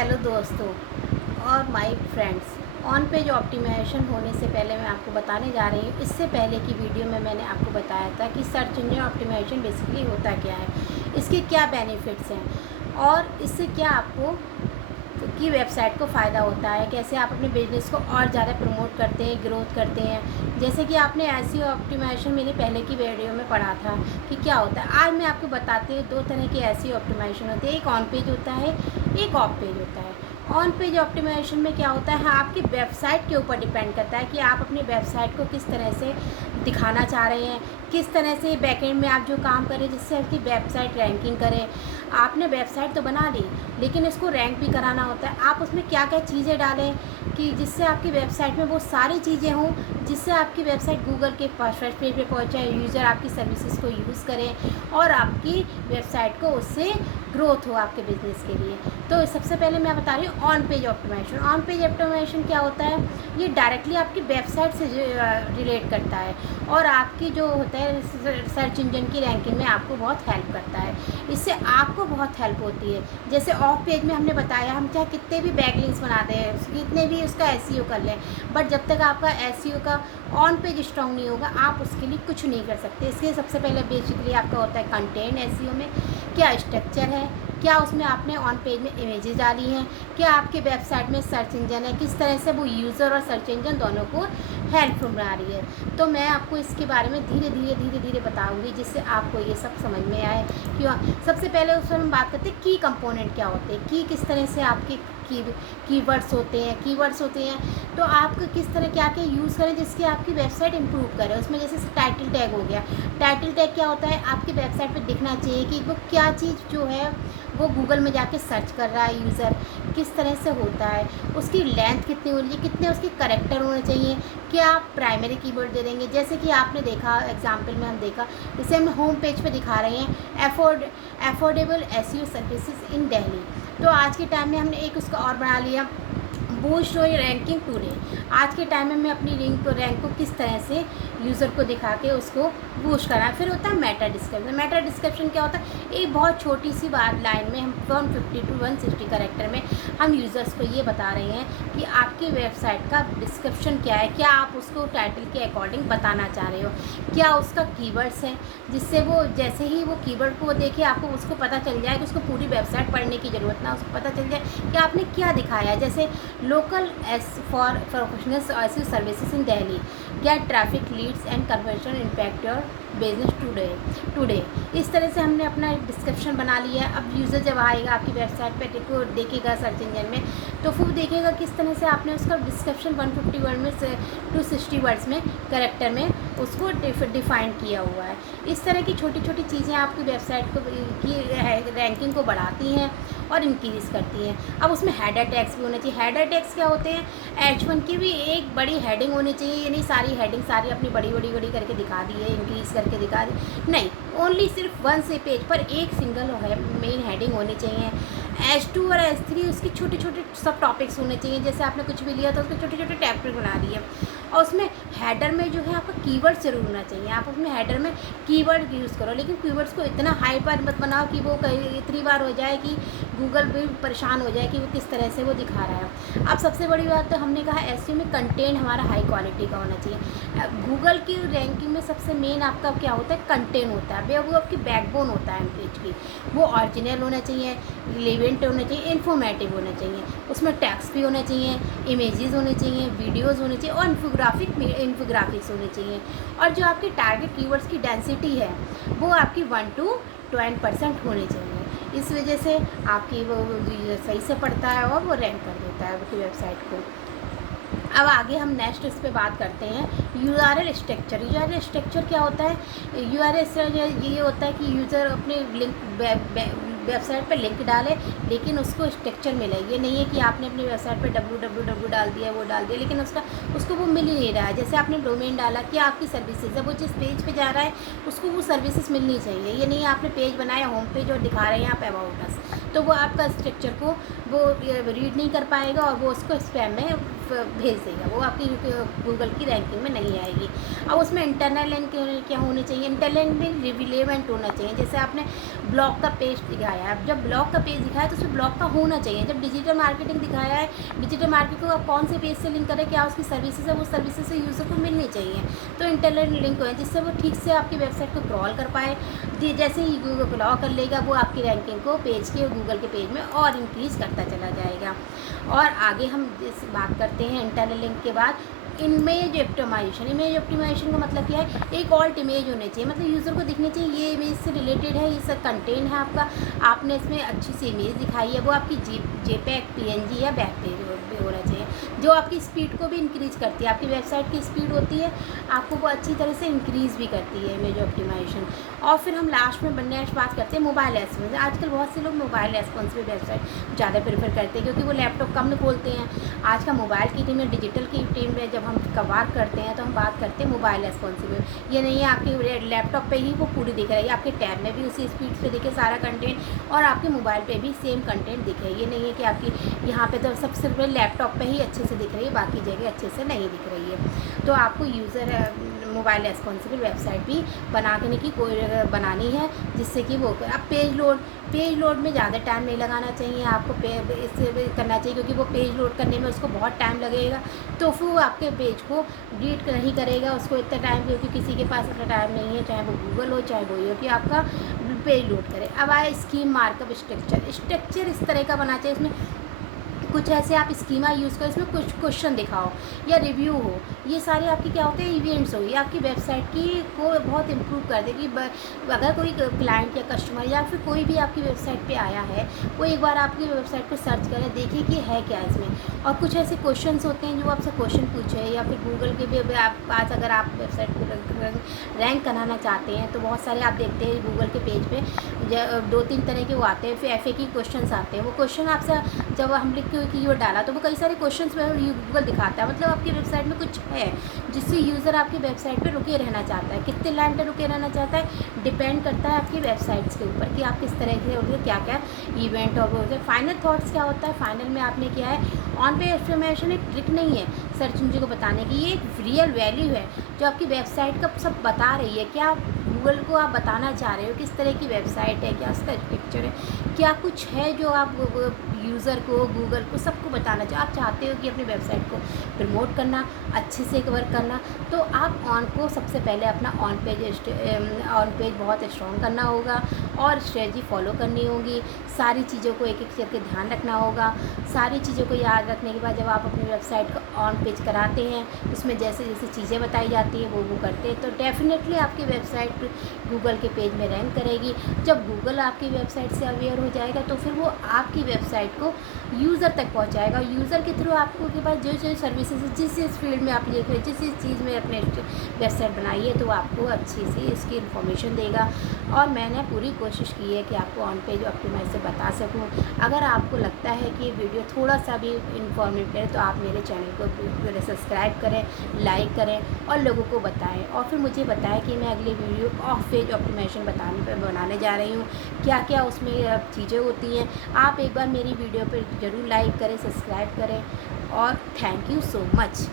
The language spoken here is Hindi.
हेलो दोस्तों और my friends. On page optimisation होने से पहले मैं आपको बताने जा रही हूँ। इससे पहले की वीडियो में मैंने आपको बताया था कि सर्च इंजन ऑप्टिमाइजेशन बेसिकली होता क्या है, इसके क्या बेनिफिट्स हैं और इससे क्या आपको की वेबसाइट को फ़ायदा होता है, कैसे आप अपने बिजनेस को और ज़्यादा प्रमोट करते हैं, ग्रोथ करते हैं। जैसे कि आपने एसईओ ऑप्टिमाइजेशन मेरी पहले की वीडियो में पढ़ा था कि क्या होता है। आज मैं आपको बताती हूँ दो तरह के एसईओ ऑप्टिमाइजेशन होते हैं, एक ऑन पेज होता है, एक ऑफ पेज होता है। ऑन पेज ऑप्टिमाइजेशन में क्या होता है, आपकी वेबसाइट के ऊपर डिपेंड करता है कि आप अपनी वेबसाइट को किस तरह से दिखाना चाह रहे हैं, किस तरह से बैकएंड में आप जो काम करें जिससे आपकी वेबसाइट रैंकिंग करे। आपने वेबसाइट तो बना ली लेकिन इसको रैंक भी कराना होता है। आप उसमें क्या क्या चीज़ें डालें कि जिससे आपकी वेबसाइट में वो सारी चीज़ें हों जिससे आपकी वेबसाइट गूगल के फर्स्ट पेज पे पहुँचे, यूज़र आपकी सर्विसेज को यूज़ करें और आपकी वेबसाइट को उससे ग्रोथ हो आपके बिजनेस के लिए। तो सबसे पहले मैं बता रही हूँ on page optimisation. On page optimisation क्या होता है, ये डायरेक्टली आपकी वेबसाइट से रिलेट करता है और आपकी जो होता है सर्च इंजन की रैंकिंग में आपको बहुत हेल्प करता है। इससे आपको बहुत हेल्प होती है। जैसे ऑफ पेज में हमने बताया, हम चाहे कितने भी बैकलिंक्स बना दें, कितने भी उसका एसईओ कर लें, बट जब तक आपका एसईओ का ऑन पेज स्ट्रॉन्ग नहीं होगा आप उसके लिए कुछ नहीं कर सकते। इसलिए सबसे पहले बेसिकली आपका होता है कंटेंट एसईओ में क्या स्ट्रक्चर है, क्या उसमें आपने ऑन पेज में इमेजेस डाली हैं, क्या आपकी वेबसाइट में सर्च इंजन है, किस तरह से वो यूज़र और सर्च इंजन दोनों को हेल्पफुल बना रही है। तो मैं आपको इसके बारे में धीरे धीरे बताऊंगी जिससे आपको ये सब समझ में आए। क्यों, सबसे पहले उसमें हम बात करते हैं की कंपोनेंट क्या होते हैं, की किस तरह से आपके कीवर्ड्स होते हैं। तो आप किस तरह क्या क्या यूज़ करें जिसकी आपकी वेबसाइट इंप्रूव करे। उसमें जैसे टाइटल टैग हो गया। टाइटल टैग क्या होता है, आपकी वेबसाइट पे दिखना चाहिए कि वो क्या चीज़ जो है वो गूगल में जाके सर्च कर रहा है यूज़र, किस तरह से होता है, उसकी लेंथ कितनी होनी चाहिए, कितने उसके करैक्टर होने चाहिए, क्या आप प्राइमरी कीवर्ड दे देंगे। जैसे कि आपने देखा एग्जांपल में हम देखा, जैसे हम होम पेज पे दिखा रहे हैं affordable SEO services in Delhi. तो आज के टाइम में हमने एक उसका और बना लिया, बूस्ट योर रैंकिंग टुडे। आज के टाइम में मैं अपनी रैंक को किस तरह से यूज़र को दिखा के उसको बूस्ट कराएं। फिर होता है मेटा डिस्क्रिप्शन। मेटा डिस्क्रिप्शन क्या होता है, एक बहुत छोटी सी बात लाइन में हम 150 to 160 कैरेक्टर में हम यूज़र्स को ये बता रहे हैं कि आपकी वेबसाइट का डिस्क्रिप्शन क्या है, क्या आप उसको टाइटल के अकॉर्डिंग बताना चाह रहे हो, क्या उसका कीवर्ड्स है जिससे वो जैसे ही वो कीवर्ड को देखे आपको उसको पता चल जाए कि उसको पूरी वेबसाइट पढ़ने की ज़रूरत ना, उसको पता चल जाए कि आपने क्या दिखाया है। जैसे local S for professional SEO services in Delhi, get traffic leads and conversion impact your business today. इस तरह से हमने अपना डिस्क्रिप्शन बना लिया है। अब यूज़र जब आएगा आपकी वेबसाइट पे देखेगा सर्च इंजन में, तो फिर देखेगा किस तरह से आपने उसका डिस्क्रिप्शन 150 वर्ड में से 260 वर्ड्स में कैरेक्टर में उसको डिफाइन किया हुआ है। इस तरह की छोटी छोटी चीज़ें आपकी वेबसाइट को की रैंकिंग को बढ़ाती हैं और इंक्रीज़ करती हैं। अब उसमें हेडर टैग्स भी होने चाहिए। हेडर टैग्स क्या होते हैं, H1 की भी एक बड़ी हेडिंग होनी चाहिए। यानी सारी हेडिंग सारी अपनी बड़ी करके दिखा दी है, इंक्रीज़ करके दिखा दी नहीं, ओनली सिर्फ वन से पेज पर एक सिंगल मेन हेडिंग होनी चाहिए। H2 और H3 उसकी छोटे छोटे सब टॉपिक्स होने चाहिए। जैसे आपने कुछ भी लिया तो उसके छोटे छोटे टॉपिक बना दिए और उसमें हेडर में जो है आपका कीवर्ड जरूर होना चाहिए। आप उसमें हेडर में कीवर्ड यूज़ करो, लेकिन कीवर्ड्स को इतना हाई पर मत बनाओ कि वो इतनी बार हो जाए कि गूगल भी परेशान हो जाए कि वो किस तरह से वो दिखा रहा है। अब सबसे बड़ी बात तो हमने कहा एसईओ में कंटेंट हमारा हाई क्वालिटी का होना चाहिए। गूगल की रैंकिंग में सबसे मेन आपका क्या होता है, कंटेंट होता है, वो आपकी बैकबोन होता है पेज की। वो ओरिजिनल होना चाहिए, रिलेवेंट होना चाहिए, इन्फॉर्मेटिव होना चाहिए। उसमें टेक्स्ट भी होना चाहिए, इमेजेस होने चाहिए, वीडियोज़ होने चाहिए और इन्फोग्राफिक्स होने चाहिए। और जो आपके टारगेट कीवर्ड्स की डेंसिटी है वो आपकी 1 to 20% होनी चाहिए। इस वजह से आपकी वो सही से पढ़ता है और वो रैंक कर देता है आपकी वेबसाइट को। अब आगे हम नेक्स्ट इस पे बात करते हैं यूआरएल स्ट्रक्चर। यूआरएल स्ट्रक्चर क्या होता है, यूआरएल स्ट्रक्चर ये होता है कि यूज़र अपने लिंक वेबसाइट पे लिंक डाले लेकिन उसको स्ट्रक्चर मिले। ये नहीं है कि आपने अपनी वेबसाइट पे www डाल दिया, वो डाल दिया, लेकिन उसको वो मिल ही नहीं रहा है। जैसे आपने डोमेन डाला कि आपकी सर्विसेज है, वो जिस पेज पे जा रहा है उसको वो सर्विसेज मिलनी चाहिए। ये नहीं है आपने पेज बनाया होम पेज और दिखा रहे हैं आप अबाउट अस, तो वो आपका स्ट्रक्चर को वो रीड नहीं कर पाएगा और वो उसको स्पैम में भेज देगा, वो आपकी गूगल की रैंकिंग में नहीं आएगी। अब उसमें इंटरनल लिंक क्या होने चाहिए, इंटरनल लिंक रिलेवेंट होना चाहिए। जैसे आपने ब्लॉग का पेज दिखाया है, जब ब्लॉग का पेज दिखाया तो उसमें ब्लॉग का होना चाहिए। जब डिजिटल मार्केटिंग दिखाया है, डिजिटल मार्केटिंग को आप कौन से पेज से लिंक करें, क्या उसकी सर्विसेज है, वो सर्विसेज से यूज़र को मिलनी चाहिए। तो इंटरनल लिंक है जिससे वो ठीक से आपकी वेबसाइट को क्रॉल कर पाए। जैसे ही गूगल क्रॉल कर लेगा, वो आपकी रैंकिंग को पेज के गूगल के पेज में और इंक्रीज़ करता चला जाएगा। और आगे हम इस बात करते हैं इंटरनल लिंक के बाद इमेज ऑप्टिमाइजेशन। इमेज ऑप्टिमाइजेशन का मतलब क्या है, एक ऑल्ट इमेज होनी चाहिए, मतलब यूज़र को दिखनी चाहिए ये इमेज से रिलेटेड है, ये सब कंटेंट है आपका, आपने इसमें अच्छी सी इमेज दिखाई है, वो आपकी जेपेग पीएनजी या बैक पेज होना चाहिए, जो आपकी स्पीड को भी इंक्रीज़ करती है। आपकी वेबसाइट की स्पीड होती है, आपको वो अच्छी तरह से इंक्रीज़ भी करती है इमेज ऑप्टिमाइजेशन। और फिर हम लास्ट में नेक्स्ट बात करते हैं मोबाइल रेस्पॉन्स। आजकल बहुत से लोग मोबाइल रेस्पॉन्सिव वेबसाइट ज़्यादा प्रेफर करते हैं, क्योंकि वो लैपटॉप कम खोलते हैं। आज का मोबाइल की टीम या डिजिटल की टीम में जब हम कवर करते हैं तो हम बात करते हैं मोबाइल रेस्पॉन्सिव। ये नहीं है आपके लैपटॉप पे ही वो पूरी दिख रही है, आपके टैब में भी उसी स्पीड से दिखे सारा कंटेंट और आपके मोबाइल पे भी सेम कंटेंट दिखे। ये नहीं है कि आपकी यहाँ पे तो सब सिर्फ लैपटॉप पे ही अच्छे से दिख रही है, बाकी जगह अच्छे से नहीं दिख रही है। तो आपको यूज़र मोबाइल रेस्पॉन्सिबल वेबसाइट भी बनाने की कोई बनानी है, जिससे कि वो अब पेज लोड में ज़्यादा टाइम नहीं लगाना चाहिए आपको, इससे करना चाहिए, क्योंकि वो पेज लोड करने में उसको बहुत टाइम लगेगा, तो फिर वो आपके पेज को रीड नहीं करेगा उसको इतना टाइम, क्योंकि किसी के पास इतना टाइम नहीं है, चाहे वो गूगल हो चाहे वो हो कि आपका पेज लोड करे। अब आए स्कीम मार्कअप स्ट्रक्चर इस तरह का बना चाहिए, इसमें कुछ ऐसे आप स्कीमा यूज़ करो, इसमें कुछ क्वेश्चन दिखाओ या रिव्यू हो, ये सारे आपके क्या होते हैं इवेंट्स हो, ये आपकी वेबसाइट की को बहुत इम्प्रूव कर देगी। अगर कोई क्लाइंट या कस्टमर या फिर कोई भी आपकी वेबसाइट पे आया है, वो एक बार आपकी वेबसाइट पे सर्च करे, देखिए कि है क्या इसमें। और कुछ ऐसे क्वेश्चंस होते हैं जो आपसे क्वेश्चन पूछे, या फिर गूगल के भी आप पास अगर आप वेबसाइट को रैंक कराना चाहते हैं, तो बहुत सारे आप देखते हैं गूगल के पेज पे 2-3 तरह के वो आते हैं, फिर FAQ क्वेश्चन आते हैं। वो क्वेश्चन आपसे जब हम लिख के कीवर्ड डाला तो वो कई सारे क्वेश्चंस में गूगल दिखाता है, मतलब आपकी वेबसाइट में कुछ है जिससे यूज़र आपकी वेबसाइट पे रुके रहना चाहता है। कितने लाइन पे रुके रहना चाहता है डिपेंड करता है आपकी वेबसाइट्स के ऊपर कि आप किस तरह से उनके क्या क्या इवेंट और वो फाइनल थॉट्स क्या होता है। फाइनल में आपने किया है ऑन पेज ऑप्टिमाइजेशन एक ट्रिक नहीं है सर्च इंजन को बताने की, ये एक रियल वैल्यू है जो आपकी वेबसाइट का सब बता रही है। क्या गूगल को आप बताना चाह रहे हो किस तरह की वेबसाइट है, क्या उसका स्ट्रक्चर है, क्या कुछ है जो आप यूज़र को गूगल को सबको बताना चाहिए। आप चाहते हो कि अपनी वेबसाइट को प्रमोट करना, अच्छे से कवर करना, तो आप सबसे पहले अपना ऑन पेज बहुत स्ट्रॉन्ग करना होगा और स्ट्रेटजी फॉलो करनी होगी। सारी चीज़ों को एक एक करके ध्यान रखना होगा। सारी चीज़ों को याद रखने के बाद जब आप अपनी वेबसाइट को ऑन पेज कराते हैं, उसमें जैसे जैसे चीज़ें बताई जाती हैं वो करते हैं, तो डेफिनेटली आपकी वेबसाइट गूगल के पेज में रैंक करेगी। जब गूगल आपकी वेबसाइट से अवेयर हो जाएगा तो फिर वो आपकी वेबसाइट को यूज़र तक पहुंचाएगा। यूज़र के थ्रू आपको के पास जो जो सर्विसेज जिस फील्ड में आप लिख रहे हैं, जिस चीज़ में अपने वेबसाइट बनाई है, तो वो आपको अच्छी सी इसकी इन्फॉर्मेशन देगा। और मैंने पूरी कोशिश की है कि आपको ऑन पेज ऑप्टिमाइज से बता सकूं। अगर आपको लगता है कि वीडियो थोड़ा सा भी इन्फॉर्मेटिव है तो आप मेरे चैनल को सब्सक्राइब करें, लाइक करें और लोगों को बताएं। और फिर मुझे बताएं कि मैं अगली वीडियो ऑफ पेज ऑप्टिमाइजेशन बनाने जा रही हूँ, क्या क्या उसमें चीज़ें होती हैं। आप एक बार मेरी वीडियो पर ज़रूर लाइक करें, सब्सक्राइब करें और थैंक यू सो मच।